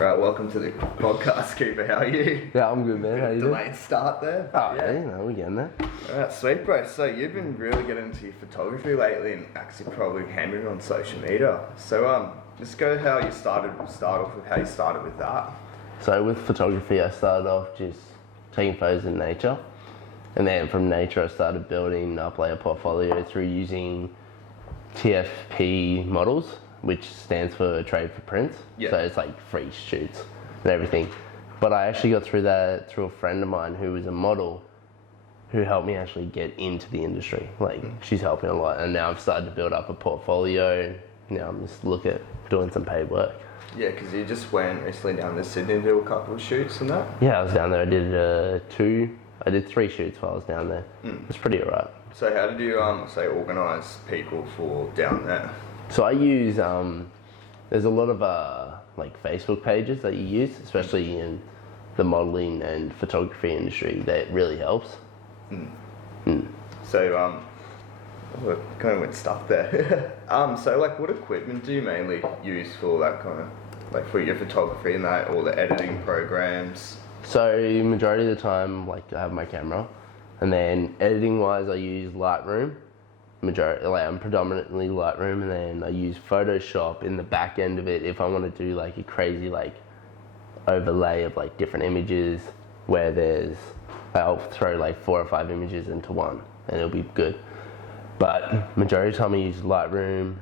Right, welcome to the podcast, Cooper. How are you? Yeah, I'm good, man. How you doing? Delayed start there. Oh, yeah, we're getting there. Alright, sweet, bro. So you've been really getting into your photography lately and actually probably hammering on social media. So let's go how you start off with how you started with that. So with photography, I started off just taking photos in nature. And then from nature, I started building up like a portfolio through using TFP models, which stands for Trade for Prints. Yeah. So it's like free shoots and everything. But I actually got through that through a friend of mine who was a model who helped me actually get into the industry. Like she's helping a lot, and now I've started to build up a portfolio. Now I'm just looking at doing some paid work. Yeah, because you just went recently down to Sydney to do a couple of shoots and that. Yeah, I was down there. I did 3 shoots while I was down there. It's pretty alright. So how did you say organise people for down there? So I use, there's a lot of like Facebook pages that you use, especially in the modelling and photography industry, that really helps. So we're kind of went stuck there. So like what equipment do you mainly use for that kind of, like for your photography and that, all the editing programs? So majority of the time, like I have my camera, and then editing wise I use Lightroom. I'm predominantly Lightroom, and then I use Photoshop in the back end of it if I want to do like a crazy like overlay of like different images where I'll throw like 4 or 5 images into one and it'll be good. But majority of the time I use Lightroom.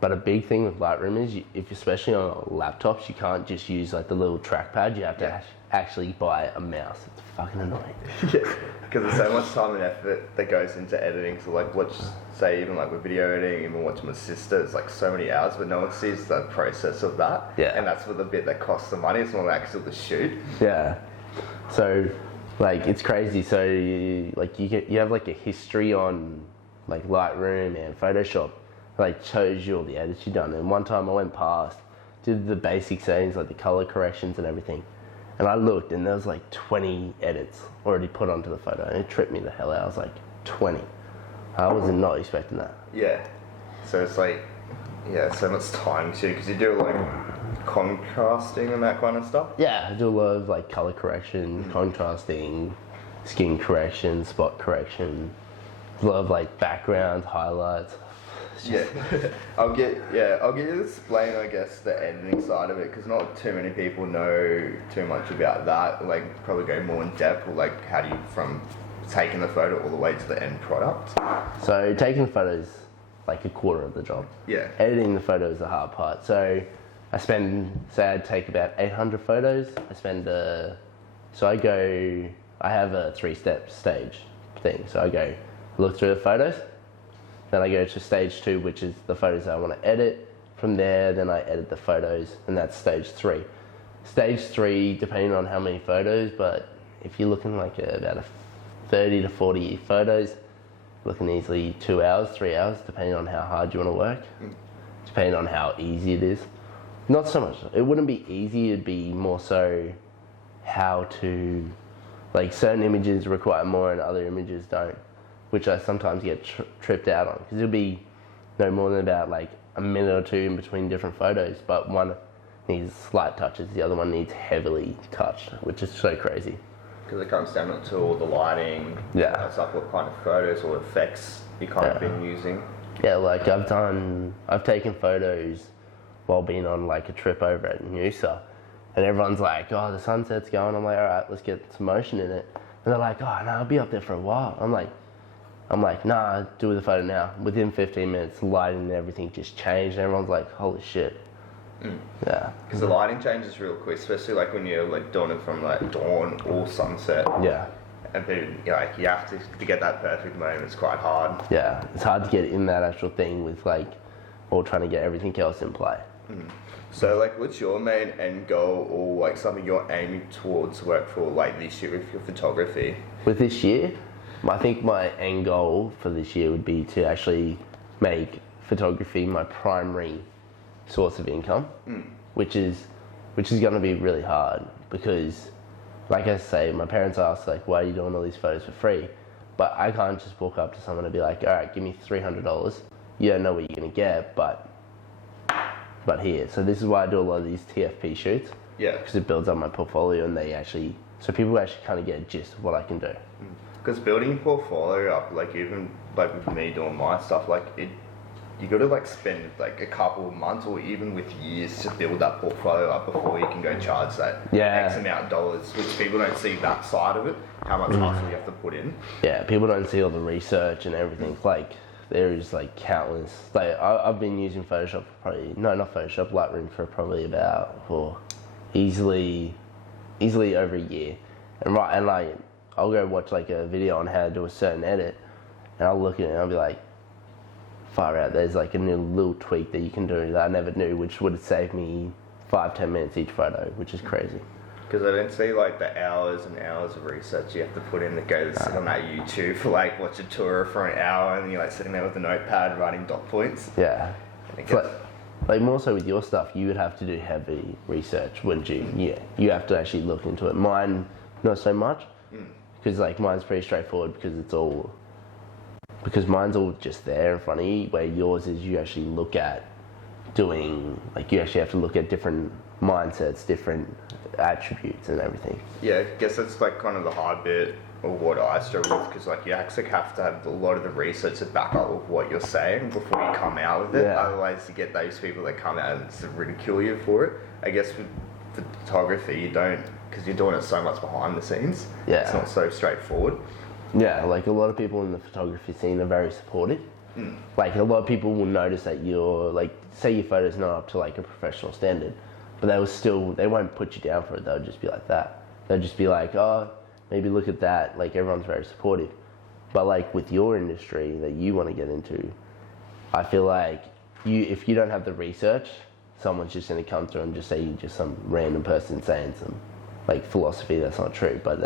But a big thing with Lightroom is especially on laptops, you can't just use like the little trackpad. You have to actually buy a mouse. It's fucking annoying. Yeah, because there's so much time and effort that goes into editing. So like, let's say even like with video editing, even watching my sister, it's like so many hours, but no one sees the process of that. Yeah. And that's for the bit that costs the money. It's not actually the shoot. Yeah. So like it's crazy. So you have like a history on like Lightroom and Photoshop. Like shows you all the edits you've done. And one time I went past, did the basic settings like the color corrections and everything, and I looked and there was like 20 edits already put onto the photo, and it tripped me the hell out. I was like, 20. I was not expecting that. Yeah. So it's like, yeah, so much time too, because you do like contrasting and that kind of stuff. Yeah, I do a lot of like color correction, contrasting, skin correction, spot correction, a lot of like backgrounds, highlights. Yeah, I'll get you to explain, I guess, the editing side of it, because not too many people know too much about that. Like, probably go more in depth, or like, how do you from taking the photo all the way to the end product? So taking the photo is like a quarter of the job. Yeah. Editing the photo is the hard part. So I'd take about 800 photos. I have a 3-step stage thing. So I go look through the photos. Then I go to stage 2, which is the photos I want to edit. From there, then I edit the photos, and that's stage 3. Stage 3, depending on how many photos, but if you're looking like about 30 to 40 photos, looking easily 2 hours, 3 hours, depending on how hard you want to work, depending on how easy it is. Not so much, it wouldn't be easy, it'd be more so how to, like certain images require more and other images don't, which I sometimes get tripped out on, because it'll be no more than about like a minute or 2 in between different photos, but one needs slight touches, the other one needs heavily touched, which is so crazy. Because it comes down to all the lighting, stuff, what kind of photos or effects you kind of been using. Yeah, like I've taken photos while being on like a trip over at Noosa, and everyone's like, oh, the sunset's going. I'm like, all right, let's get some motion in it. And they're like, oh, no, I'll be up there for a while. I'm like, nah, do the photo now. Within 15 minutes, lighting and everything just changed, and everyone's like, holy shit. Yeah. Because the lighting changes real quick, especially like when you're like doing it from like dawn or sunset. Yeah. And then like you have to get that perfect moment. It's quite hard. Yeah, it's hard to get in that actual thing with like, or trying to get everything else in play. So like, what's your main end goal, or like something you're aiming towards work for like this year with your photography? With this year, I think my end goal for this year would be to actually make photography my primary source of income, which is going to be really hard, because like I say, my parents ask like, why are you doing all these photos for free? But I can't just walk up to someone and be like, all right, give me $300. You don't know what you're going to get, but but here. So this is why I do a lot of these TFP shoots. Yeah. Because it builds up my portfolio, and so people actually kind of get a gist of what I can do. Because building your portfolio up, like even like with me doing my stuff, like you got to like spend like a couple of months or even with years to build that portfolio up before you can go charge that X amount of dollars, which people don't see that side of it, how much hustle you have to put in. Yeah, people don't see all the research and everything. Like there's like countless, like I've been using Photoshop for Lightroom for probably about, easily over a year. And like I'll go watch like a video on how to do a certain edit, and I'll look at it and I'll be like, far out, there's like a new little tweak that you can do that I never knew, which would have saved me 5-10 minutes each photo, which is crazy. Because I don't see like the hours and hours of research you have to put in to go to sit on that YouTube for like watch a tour for an hour and you're like sitting there with a notepad writing dot points. Yeah. Like more so with your stuff, you would have to do heavy research, wouldn't you? Yeah. You have to actually look into it. Mine, not so much. Because like mine's pretty straightforward because mine's all just there in front of you, where yours is you actually look at doing, like you actually have to look at different mindsets, different attributes and everything. Yeah, I guess that's like kind of the hard bit of what I struggle with, because like you actually have to have a lot of the research to back up with what you're saying before you come out with it. Yeah. Otherwise you get those people that come out and just ridicule you for it. I guess with photography you don't, because you're doing it so much behind the scenes. Yeah. It's not so straightforward. Yeah, like a lot of people in the photography scene are very supportive. Like a lot of people will notice that you're like, say your photo's not up to like a professional standard, but they won't put you down for it. They'll just be like that. They'll just be like, oh, maybe look at that. Like everyone's very supportive. But like with your industry that you want to get into, I feel like if you don't have the research, someone's just going to come through and just say you're just some random person saying some like philosophy that's not true, but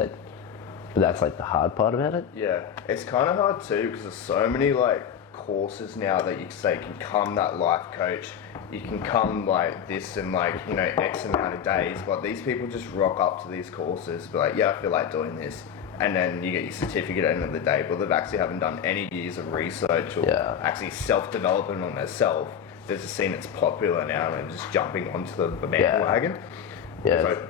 that's like the hard part about it. Yeah, it's kind of hard too, because there's so many like courses now that you say can come that life coach, you can come like this in like, you know, X amount of days, but these people just rock up to these courses, be like, yeah, I feel like doing this, and then you get your certificate at the end of the day, but they actually haven't done any years of research or actually self-development on themselves. There's a scene that's popular now and just jumping onto the bandwagon. Yeah. So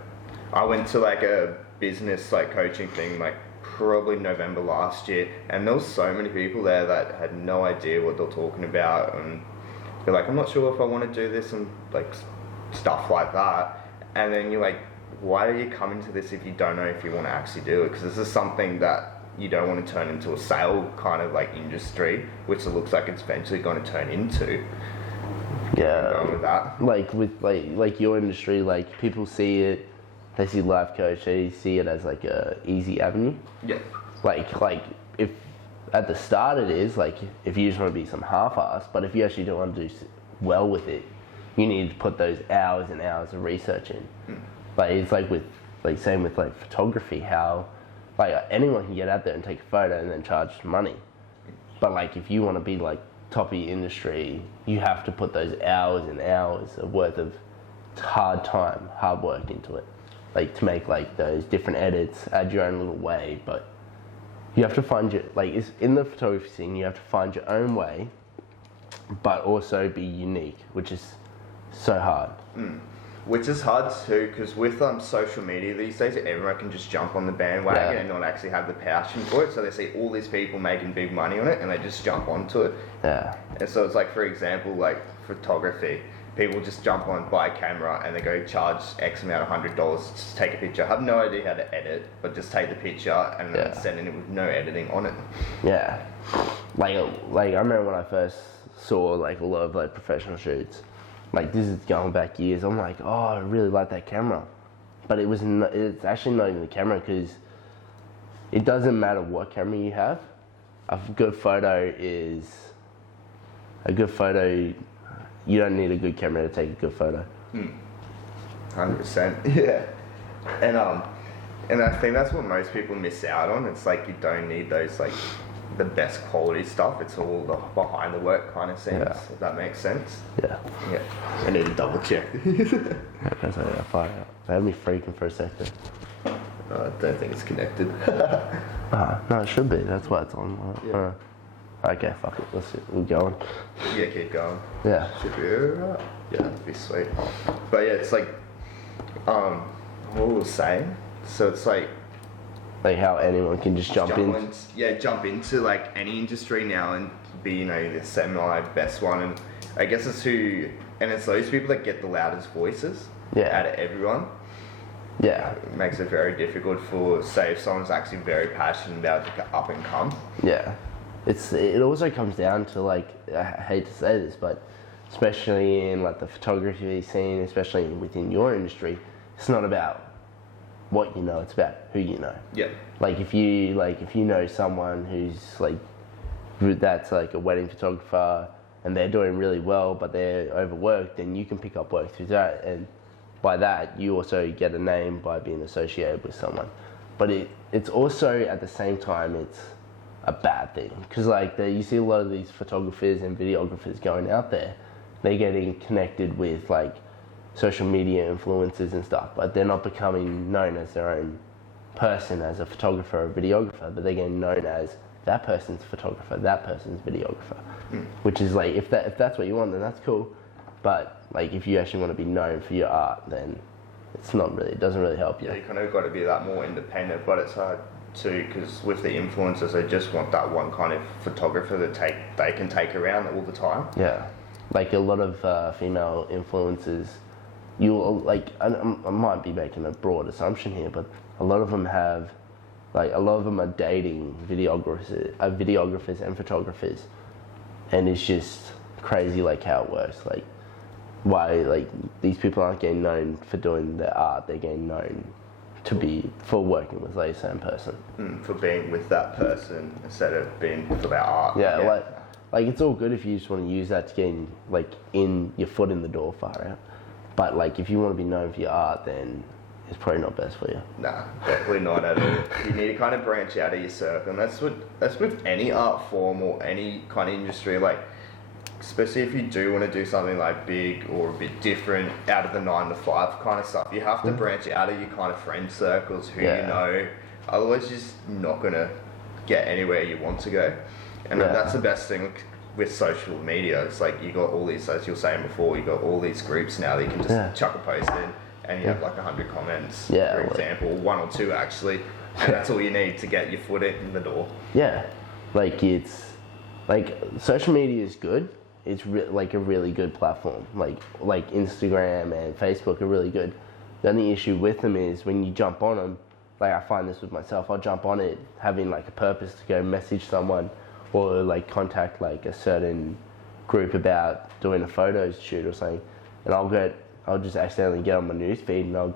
I went to like a business like coaching thing like probably November last year, and there was so many people there that had no idea what they're talking about, and they're like, I'm not sure if I want to do this and like stuff like that. And then you're like, why are you coming to this if you don't know if you want to actually do it? Because this is something that you don't want to turn into a sale kind of like industry, which it looks like it's eventually going to turn into. Yeah, going with that. Like with like your industry, like people see it, they see life coach, they see it as like a easy avenue. Yeah. Like if at the start it is, like if you just want to be some half-ass, but if you actually don't want to do well with it, you need to put those hours and hours of research in. Like it's like with like same with like photography, how like anyone can get out there and take a photo and then charge money. But like if you want to be like top of your industry, you have to put those hours and hours of worth of hard work into it. Like to make like those different edits, add your own little way, but you have to find your, like it's in the photography scene, you have to find your own way, but also be unique, which is so hard. Which is hard too, because with social media these days, everyone can just jump on the bandwagon and not actually have the passion for it. So they see all these people making big money on it, and they just jump onto it. Yeah. And so it's like, for example, like photography, people just jump on, buy a camera, and they go charge X amount of $100 just to take a picture. Have no idea how to edit, but just take the picture and then send it with no editing on it. Yeah. Like I remember when I first saw like a lot of like professional shoots. Like this is going back years. I'm like, oh, I really like that camera, but it's actually not even the camera, because it doesn't matter what camera you have. A good photo. You don't need a good camera to take a good photo. 100%. Yeah. And I think that's what most people miss out on. It's like you don't need those like the best quality stuff. It's all the behind the work kind of sense, if that makes sense. Yeah. I need to double check. That's like that fire out. They had me freaking for a second. I don't think it's connected. No, it should be. That's why it's on. Okay, fuck it. We're going. Yeah, keep going. Yeah. Should be alright. Yeah, that'd be sweet. But yeah, it's like, what was saying? So it's like how anyone can just jump in. Jump into like any industry now and be, you know, the semi best one. And I guess it's those people that get the loudest voices out of everyone. Yeah. It makes it very difficult for, say, if someone's actually very passionate about to up and come. Yeah. It also comes down to, like, I hate to say this, but especially in like the photography scene, especially within your industry, it's not about what you know, it's about who you know. Yeah. Like if you know someone who's like, that's like a wedding photographer and they're doing really well but they're overworked, then you can pick up work through that, and by that you also get a name by being associated with someone. But it's also at the same time it's a bad thing, because like you see a lot of these photographers and videographers going out there, they're getting connected with like social media influencers and stuff, but they're not becoming known as their own person as a photographer or videographer, but they're getting known as that person's photographer, that person's videographer. Which is like, if that's what you want, then that's cool, but like if you actually want to be known for your art, then it doesn't really help you. Yeah, you kind of got to be that more independent, but it's hard too, because with the influencers, they just want that one kind of photographer that they can take around all the time. Yeah, like a lot of female influencers, I might be making a broad assumption here, but a lot of them are dating videographers and photographers, and it's just crazy like how it works. Like why like these people aren't getting known for doing their art, they're getting known for working with like the same person. For being with that person instead of being for their art. Yeah. Like it's all good if you just want to use that to get in your foot in the door far out. But like if you want to be known for your art, then it's probably not best for you. Nah, definitely not at all. You need to kind of branch out of your circle, and that's with any art form or any kind of industry. Like, especially if you do want to do something like big or a bit different out of the 9 to 5 kind of stuff, you have to branch out of your kind of friend circles, who you know. Otherwise, you're just not gonna get anywhere you want to go. And that's the best thing with social media. It's like you got all these, as you were saying before, you got all these groups now that you can just chuck a post in and you have like 100 comments, for example, 1 or 2 actually, and that's all you need to get your foot in the door. Yeah, like it's like social media is good. It's like a really good platform. Like Instagram and Facebook are really good. The only issue with them is when you jump on them. Like I find this with myself. I'll jump on it having like a purpose to go message someone or like contact like a certain group about doing a photo shoot or something, and I'll just accidentally get on my newsfeed and I'll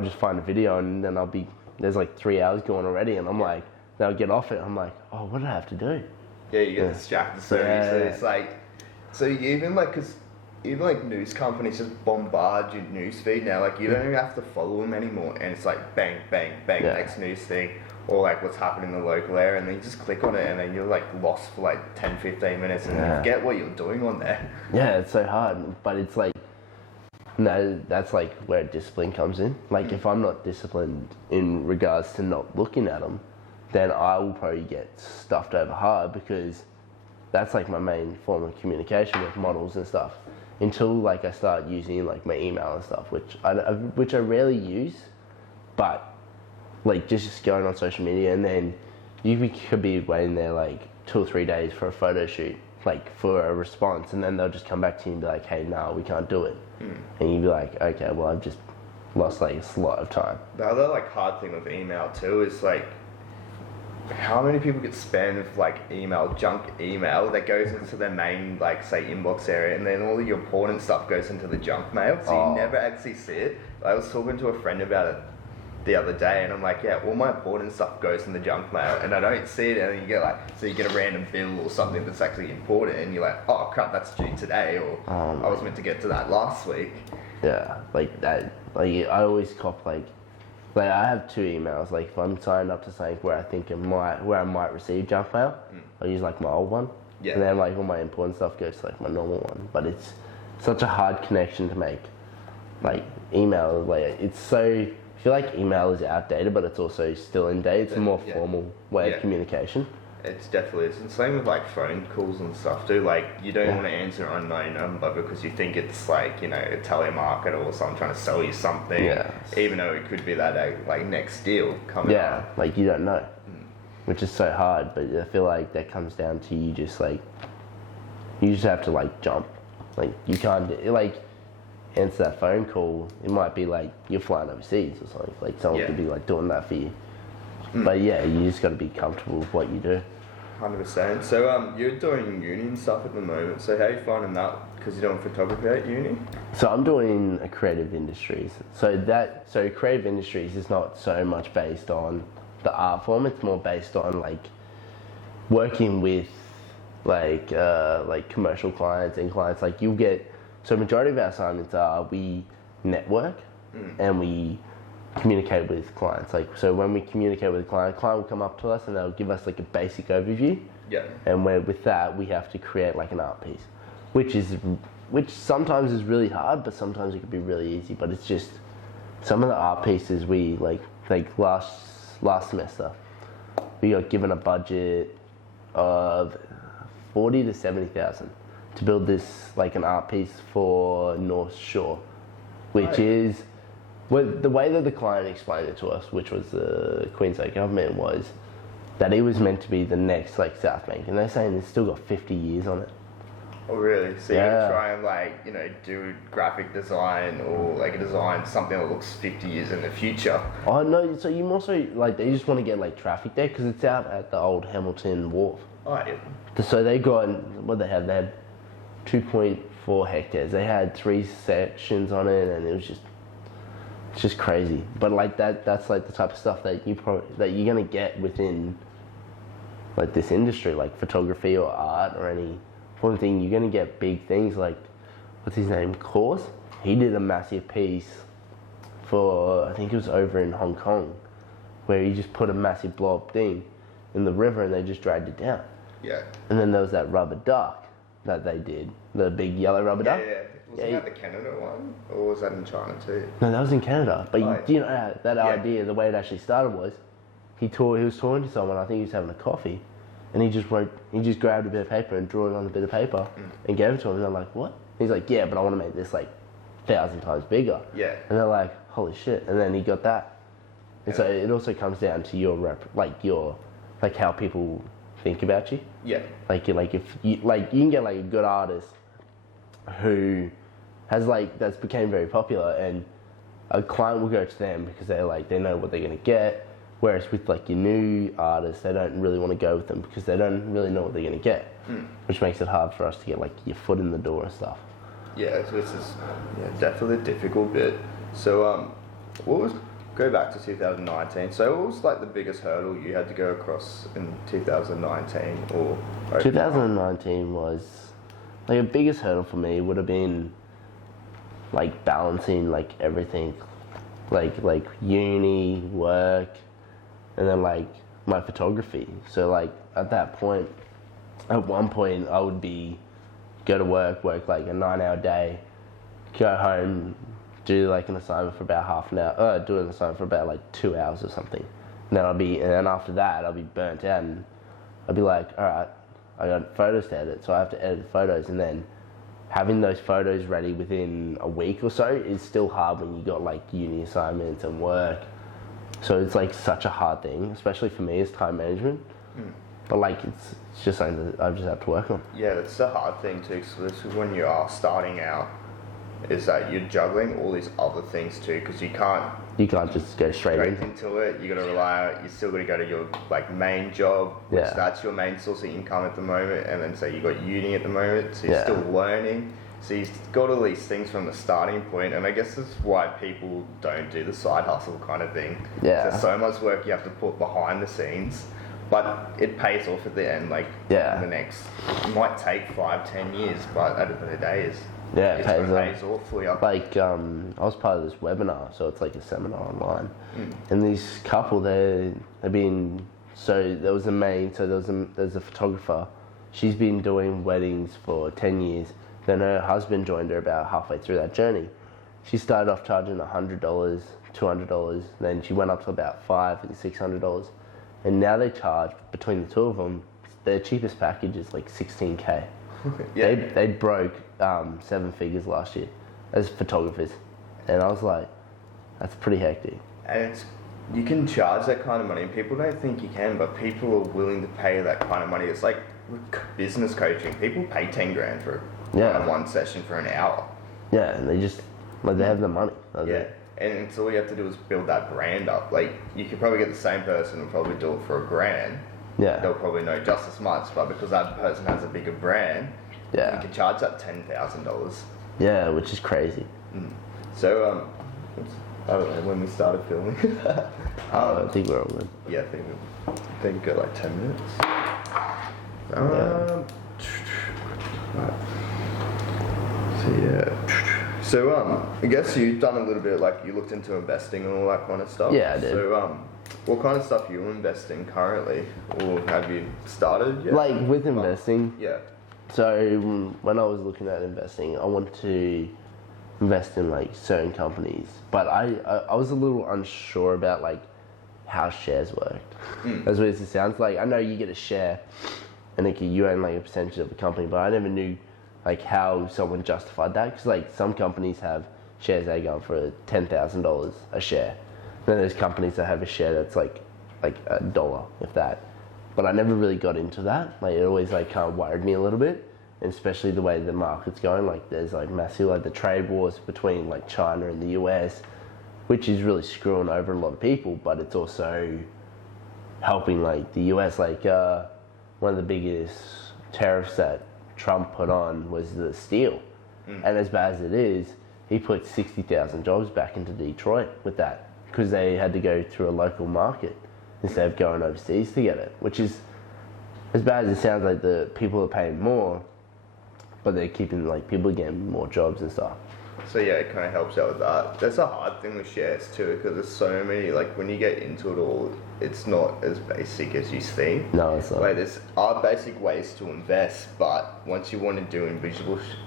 just find a video, and then there's like 3 hours going already, and I'm like, then I'll get off it, I'm like, oh, what did I have to do? Yeah, you get distracted so easily. It's like, so even like, because even like news companies just bombard your newsfeed now, like you don't even have to follow them anymore, and it's like bang, bang, bang, next news thing, or like what's happening in the local area, and then you just click on it, and then you're like lost for like 10-15 minutes, and you forget what you're doing on there. Yeah, it's so hard, but it's like, no, that's like where discipline comes in. Like if I'm not disciplined in regards to not looking at them, then I will probably get stuffed over hard, because that's like my main form of communication with models and stuff. Until like I start using like my email and stuff, which I rarely use, but like just going on social media, and then you could be waiting there like 2 or 3 days for a photo shoot, like for a response, and then they'll just come back to you and be like, hey, no, we can't do it. And you'd be like, okay, well, I've just lost like a lot of time. The other like hard thing with email too is like, how many people get spammed with like junk email that goes into their main, like say inbox area, and then all your important stuff goes into the junk mail, so you never actually see it. I was talking to a friend about it the other day, and I'm like, yeah, all my important stuff goes in the junk mail, and I don't see it, and you get a random bill or something that's actually important, and you're like, oh crap, that's due today, or I was meant to get to that last week. Yeah, like that. Like I always cop like I have 2 emails. Like if I'm signed up to something where I might receive junk mail, I'll use like my old one. Yeah. And then like all my important stuff goes to like my normal one. But it's such a hard connection to make. Like email, like it's so, I feel like email is outdated, but it's also still in date. It's a more formal way of communication. It's definitely, it's the same with like phone calls and stuff too. Like you don't want to answer an unknown number because you think it's like, you know, a telemarketer or someone trying to sell you something. Yeah. Even though it could be that like next deal coming up. Like you don't know, which is so hard. But I feel like that comes down to you just like, you just have to like jump. Like you can't like answer that phone call. It might be like you're flying overseas or something. Like someone could be like doing that for you. But yeah, you just got to be comfortable with what you do. 100%. So you're doing uni and stuff at the moment. So how are you finding that? Because you're doing photography at uni. So I'm doing a creative industries. So creative industries is not so much based on the art form. It's more based on like working with like commercial clients and clients. Like you'll get, so majority of our assignments are we network and we communicate with clients. Like, so when we communicate with a client will come up to us and they'll give us like a basic overview. Yeah. And with that, we have to create like an art piece, which sometimes is really hard, but sometimes it can be really easy. But it's just some of the art pieces we like last semester, we got given a budget of 40 to 70,000 to build this like an art piece for North Shore, which is. Well, the way that the client explained it to us, which was the Queensland government, was that it was meant to be the next like South Bank, and they're saying it's still got 50 years on it. Oh really? So you're gonna try and like, you know, do graphic design or like design something that looks 50 years in the future. Oh no! So you also like they just want to get like traffic there because it's out at the old Hamilton Wharf. Oh yeah. So they got what they had. They had 2.4 hectares. They had 3 sections on it, and it was just. It's just crazy, but like that's like the type of stuff that that you're gonna get within like this industry, like photography or art or any one thing. You're gonna get big things like, what's his name, Kors? He did a massive piece for, I think it was over in Hong Kong, where he just put a massive blow up thing in the river and they just dragged it down. Yeah. And then there was that rubber duck that they did, the big yellow rubber duck. Yeah. Was that the Canada one, or was that in China too? No, that was in Canada. But you know that idea, the way it actually started was, he was talking to someone. I think he was having a coffee, and he just grabbed a bit of paper and drew it on a bit of paper and gave it to him. And they're like, "What?" He's like, "Yeah, but I want to make this like 1,000 times bigger." Yeah. And they're like, "Holy shit!" And then he got that. And so it also comes down to your how people think about you. Yeah. If you can get like a good artist who has that's became very popular, and a client will go to them because they know what they're gonna get. Whereas with like your new artists, they don't really want to go with them because they don't really know what they're gonna get, which makes it hard for us to get like your foot in the door and stuff. Yeah, so this is definitely a difficult bit. So go back to 2019. So what was like the biggest hurdle you had to go across in 2019 or? 2019 was like the biggest hurdle for me would have been like balancing like everything, like uni, work, and then like my photography. So like at one point I would go to work like a 9-hour day, go home, do like an assignment for about half an hour, do an assignment for about like 2 hours or something. And then after that I'll be burnt out and I'll be like, all right, I got photos to edit, so I have to edit the photos, and then having those photos ready within a week or so is still hard when you got like uni assignments and work. So it's like such a hard thing, especially for me as time management. But like it's just something that I just have to work on. Yeah, that's the hard thing too, because when you are starting out, is that you're juggling all these other things too, because you can't just go straight into it. You got to rely. You still got to go to your like main job, which that's your main source of income at the moment, and then say you got uni at the moment, so you're still learning. So you've got all these things from the starting point, and I guess that's why people don't do the side hustle kind of thing. Yeah. There's so much work you have to put behind the scenes, but it pays off at the end. Like the next, it might take 5-10 years, but at the end of the day, it pays off for you. Like I was part of this webinar, so it's like a seminar online, and this couple there's a photographer. She's been doing weddings for 10 years. Then her husband joined her about halfway through that journey. She started off charging $100, $200, then she went up to about $500 and $600, and now they charge between the two of them their cheapest package is like 16K. Yeah. They broke 7 figures last year as photographers, and I was like, that's pretty hectic. And you can charge that kind of money, and people don't think you can, but people are willing to pay that kind of money. It's like business coaching. People pay 10 grand for one session for an hour. Yeah, and they just they have the money. Yeah, and so all you have to do is build that brand up. Like, you could probably get the same person and probably do it for $1,000. Yeah, they'll probably know just as much, but because that person has a bigger brand, you can charge that $10,000. Yeah, which is crazy. So I don't know when we started filming. I think we're all good. Yeah, I think we've got like 10 minutes. So I guess you've done a little bit, like, you looked into investing and all that kind of stuff. Yeah, I did. So what kind of stuff are you investing currently, or have you started yet? Like with investing. Yeah. So when I was looking at investing, I wanted to invest in like certain companies, but I was a little unsure about like how shares worked. As weird as it sounds, like I know you get a share and you own like a percentage of the company, but I never knew like how someone justified that, because like some companies have shares that go for $10,000 a share. Then there's companies that have a share that's like $1, if that. But I never really got into that. Like, it always like kind of worried me a little bit, and especially the way the market's going. Like, there's like massive, like the trade wars between like China and the US, which is really screwing over a lot of people, but it's also helping like the US. Like one of the biggest tariffs that Trump put on was the steel. And as bad as it is, he put 60,000 jobs back into Detroit with that, because they had to go through a local market instead of going overseas to get it, which is, as bad as it sounds, like the people are paying more, but they're keeping, like, people are getting more jobs and stuff. So yeah, it kind of helps out with that. That's a hard thing with shares too, because there's so many, like, when you get into it all, it's not as basic as you think. No, it's not. Like, there's basic ways to invest, but once you want to do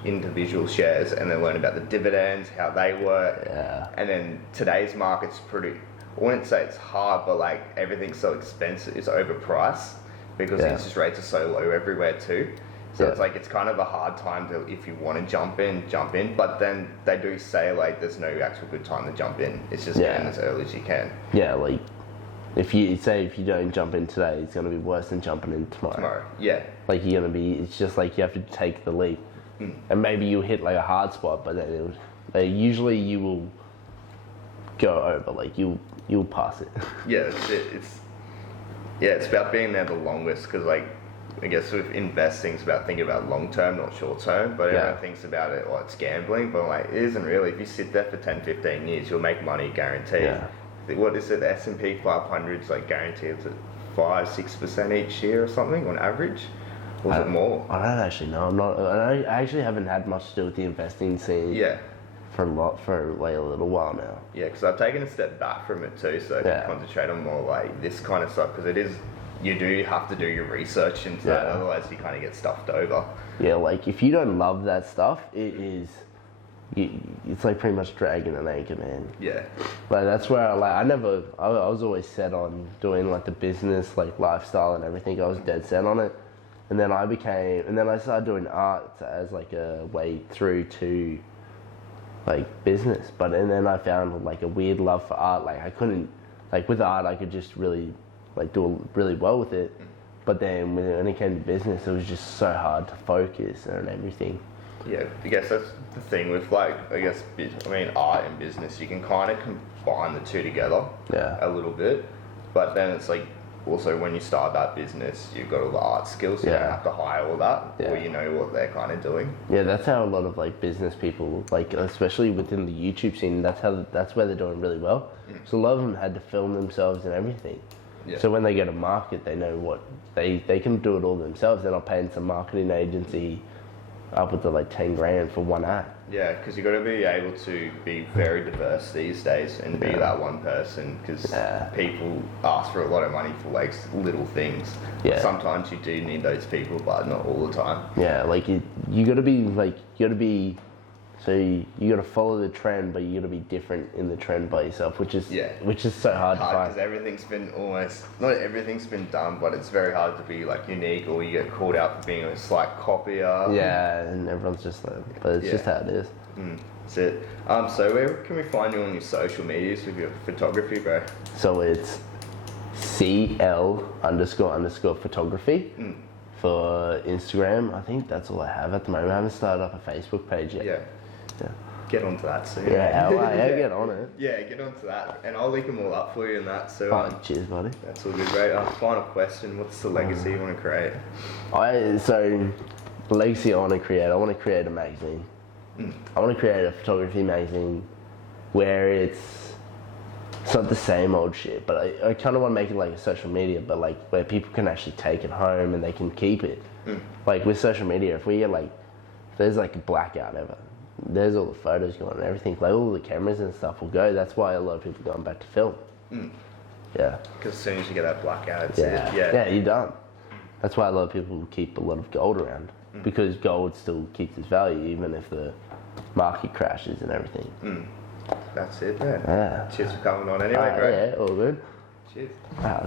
individual shares and then learn about the dividends, how they work, and then today's market's pretty, I wouldn't say it's hard, but like everything's so expensive, it's overpriced because interest rates are so low everywhere too. So it's like, it's kind of a hard time to, if you want to jump in, but then they do say like there's no actual good time to jump in. It's just getting as early as you can. Yeah, like if you don't jump in today, it's going to be worse than jumping in tomorrow. Yeah. Like it's just like you have to take the leap. And maybe you hit like a hard spot, but then usually you will go over, like you'll pass it. Yeah, that's it. It's about being there the longest, because like, I guess with investing, it's about thinking about long term, not short term. But everyone thinks about it, it's gambling. But like, it isn't really. If you sit there for 10, 15 years, you'll make money guaranteed. Yeah. What is it? The S&P 500 is like guaranteed to 5-6% each year or something on average. Or is it more? I don't actually know. I actually haven't had much to do with the investing scene. Yeah. For like a little while now. Yeah, because I've taken a step back from it too, so I can concentrate on more like this kind of stuff, because it is. You do have to do your research into that, otherwise you kind of get stuffed over. Yeah, like if you don't love that stuff, it's like pretty much dragging an anchor, man. Yeah. But that's where I was always set on doing like the business, like lifestyle and everything. I was dead set on it. And then I started doing art as like a way through to like business. And then I found like a weird love for art. Like I couldn't, like with art, I could just really like do really well with it, but then when it came to business, it was just so hard to focus and everything. Yeah, I guess that's the thing with like, art and business, you can kind of combine the two together a little bit, but then it's like, also when you start that business, you've got all the art skills, so you don't have to hire all that, or you know what they're kind of doing. Yeah, that's how a lot of like business people, like especially within the YouTube scene, that's where they're doing really well. So a lot of them had to film themselves and everything. Yeah. So when they go to market, they know what they can do it all themselves. They're not paying some marketing agency upwards of like 10 grand for one ad. Yeah, because you've got to be able to be very diverse these days and be that one person, because people ask for a lot of money for like little things. Yeah. Sometimes you do need those people, but not all the time. Yeah, like you got to be So you got to follow the trend, but you got to be different in the trend by yourself, which is so hard to find. Because everything's been not everything's been done, but it's very hard to be like unique, or you get called out for being a slight copier. Yeah, and everyone's just like, but it's just how it is. That's it. So where can we find you on your social medias with your photography, bro? So it's CL__photography for Instagram. I think that's all I have at the moment. I haven't started up a Facebook page yet. Yeah. Get onto that soon. Yeah, get on it. Yeah, get onto that, and I'll link them all up for you and that. So, cheers, buddy. That's all good, bro. Final question: what's the legacy you want to create? The legacy I want to create. I want to create a magazine. I want to create a photography magazine where it's not the same old shit, but I kind of want to make it like a social media, but like where people can actually take it home and they can keep it. Like with social media, if we get like, if there's like a blackout ever, there's all the photos going and everything, like all the cameras and stuff will go. That's why a lot of people are going back to film. Yeah. Because as soon as you get that blackout, it's yeah, you're done. That's why a lot of people keep a lot of gold around, because gold still keeps its value even if the market crashes and everything. That's it, man. Yeah. Cheers for coming on anyway, bro. Yeah, all good. Cheers. Wow.